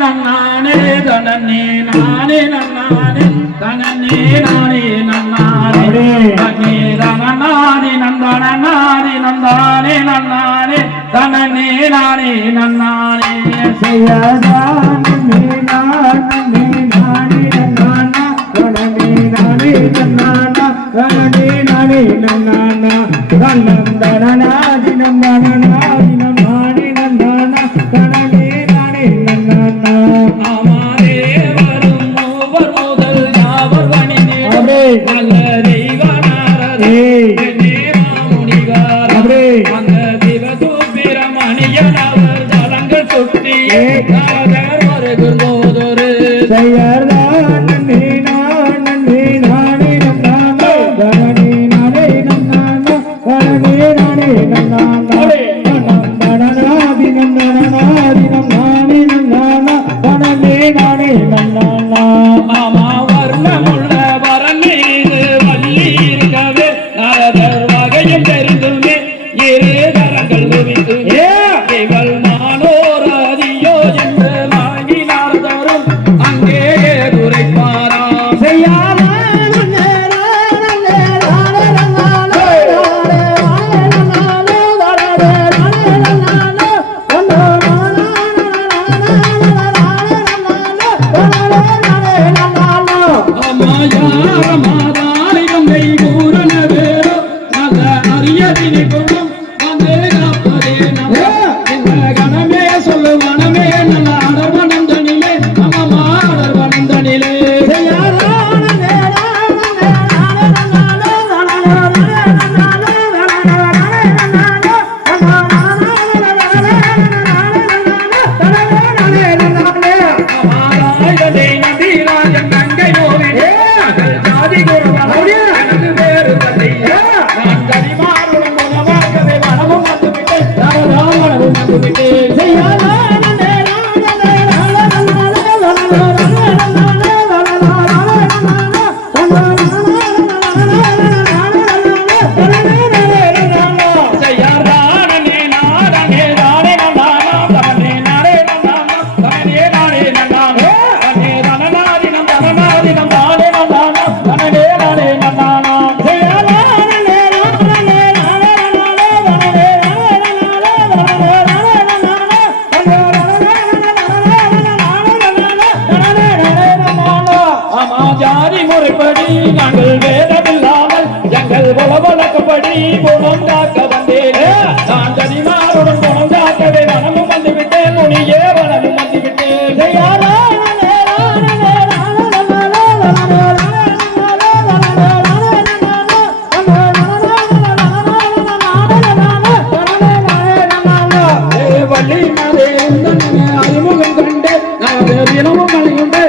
நன்னானே தனன்னே நானே நன்னானே தனன்னே நானே நன்னானே. தன்னே தனநானே நந்தானே நந்தானே நன்னானே தனன்னே நானே நன்னானே. செய்யதானே நானே வழக்கப்படி நாங்கள் வேதமில்லாமல் எங்கள் உல வழக்கப்படி குணம் காக்க வந்தேனே. நான் தனிமாருடன் குணம் காக்கவே மனமும் வந்துவிட்டேன். நுனியே மனமும் வந்துவிட்டேன் அறிமுகம் கண்டு நான் தினமும் மலையுண்டு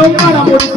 Yo, Mala, Mori.